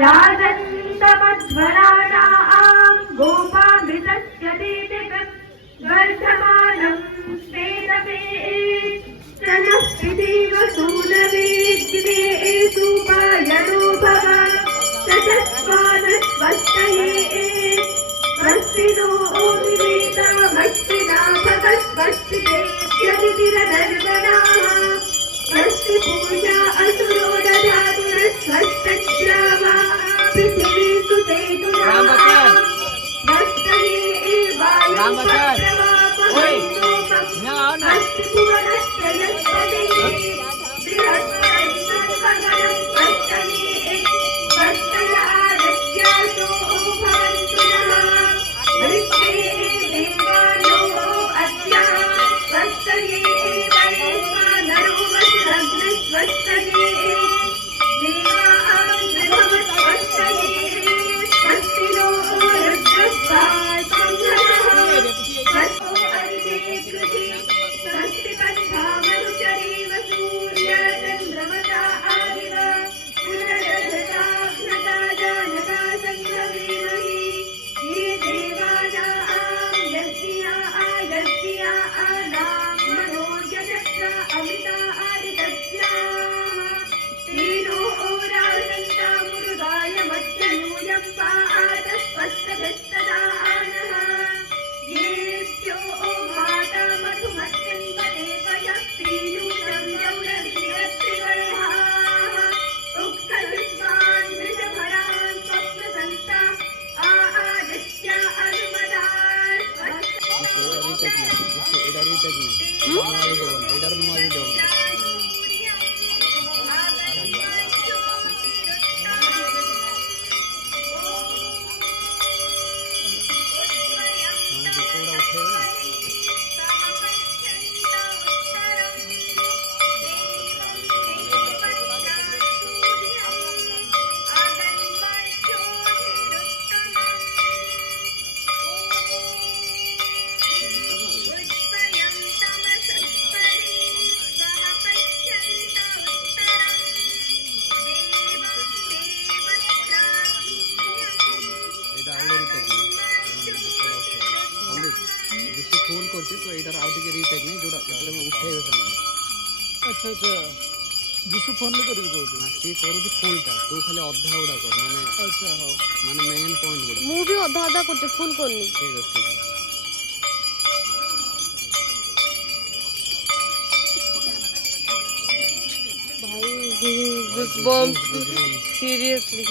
राजन्तमध्वराणां गोपामृतस्य दीपिकं वर्धमानं स्वेदमे सनः पिबेव सूनवेग्ने सुपायनो भव सचस्वादस्वस्तये स्वस्तिनो विवेदामस्तिना भगस्वस्तिदेव्यदितिरधर्मणाः स्वस्ति पूजा असुरो दधातुरस्वस्तश्रावा पृथिवी सुतेतुना स्वस्तये वायुप्रवापहन्तोमं स्वस्ति भुवनस्य यस्पतिः बृहस्पतिर्गणं स्वस्तये स्वस्तय आदित्यासो भवन्तु नः वृष्टे देवानो अद्या स्वस्तये वैश्वानरो वसुरग्नः स्वस्तये देवां स्वस्तये स्वस्ति नो रुद्रस्वात्मं स्वस्तो अर्धे कृति स्वस्ति पन्थामनुचरेव सूर्यचन्द्रमसा आदिव पुनरदधाघ्नता जानता सङ्गमेमहि ये देवानां यज्ञिया आनां मनोर्यजत्र अमिता आदितस्याः तेनो ओरासन्ता मुरुगाय मध्ययूयं पातस्पस्तदस्तदा आनः येभ्यो माता मधुमत्यन्वते पयः पीयूषं यौरभिरत्रिवर्हाः उक्तविश्वान् वृषभरान् स्वप्नसन्ता आदित्या अनुमदा जिसु फोन में करी कहू ना सी करू फुलटा तू खाली अधा उड़ा कर माने अच्छा हो माने मेन पॉइंट उड़ा मु भी अधा अधा करते फुल करनी ठीक है भाई गुस बॉम्ब सीरियसली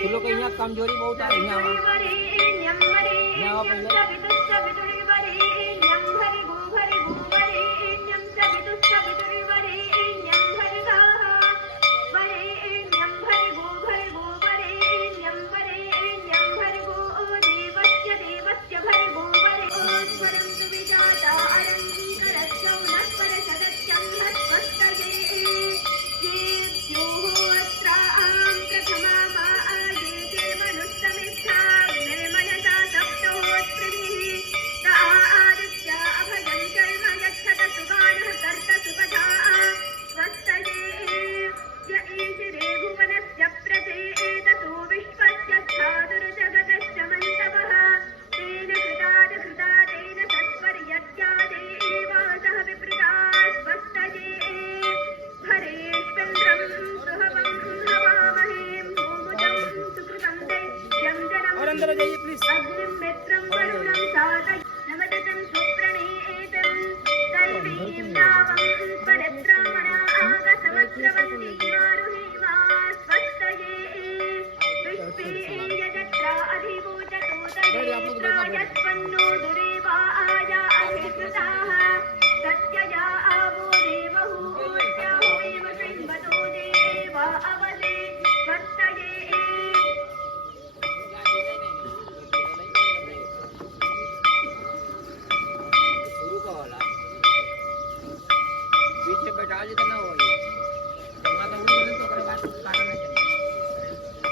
फूलों को यहाँ कमजोरी बहुत आ रही है यहाँ अंदर आ जाइए प्लीज अग्निं मित्रं वरुणं साधय नमदतं सुप्रणीतं दैवीं नावं परित्रामणा आगसमस्रवन्ती मारुहीमा स्वस्तये विश्वे यजत्रा अधिभूततो तदेत्रायस्पन्नो दुरेवा आया अभिकृताः सत्यया आवो देवहूत्याहुमेव शृण्वतो देवा अवसे स्वस्तये शुरू का वाला बीच में बैठा जी तो ना हो ये माता उड़ गई तो करे बात काटना चाहिए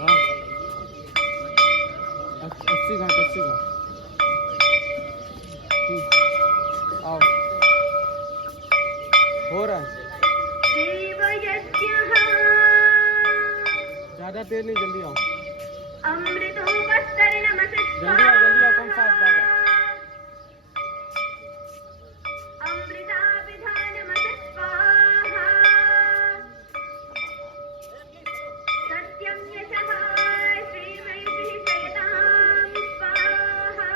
हाँ 80 घाट आओ हो रहा है देवयज्ञः ज़्यादा देर नहीं, जल्दी आओ अमृतोपस्तरणमसि जल्दी आओ कम फास्ट दादा अमृताभिधानमसि स्वाहा सत्यं यशः श्रीमैत्रिः सयतां स्वाहा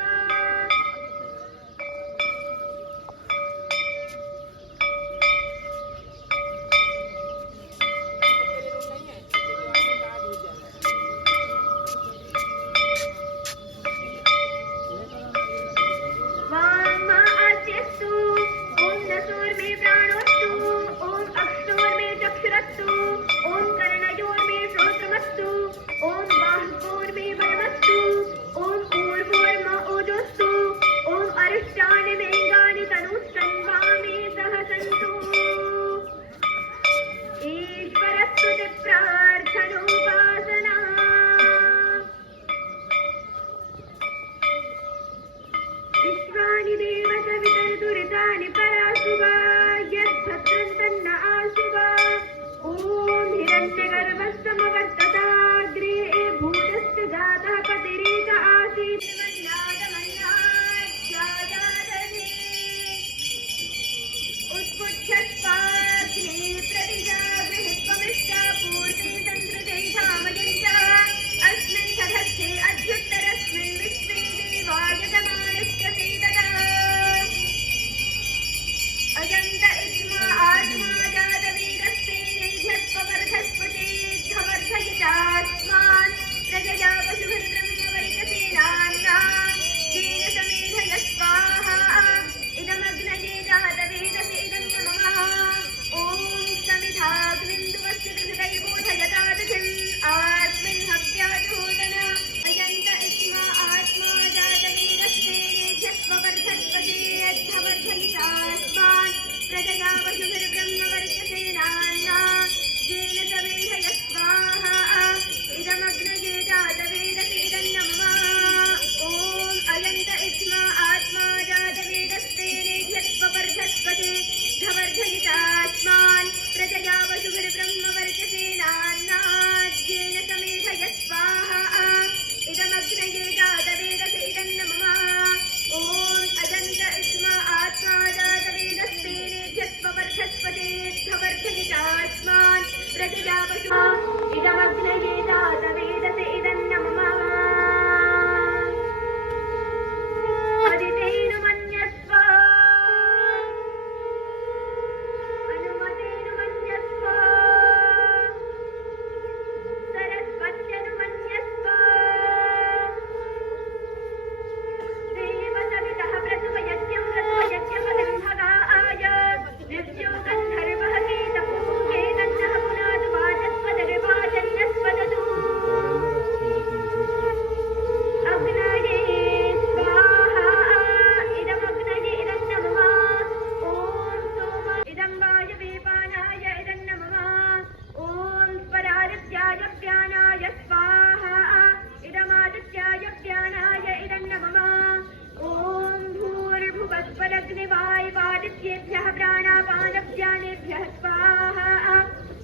प्राणेभ्यः स्वाहा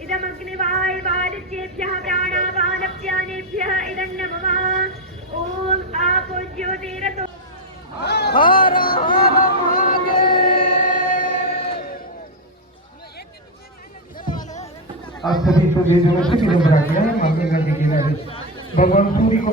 इदमग्निवायुवादित्येभ्यः प्राणापानप्यानेभ्यः इदं नमः ॐ आपो ज्योतिरतो हर हर आप सभी को ये जो है भगवान सूर्य को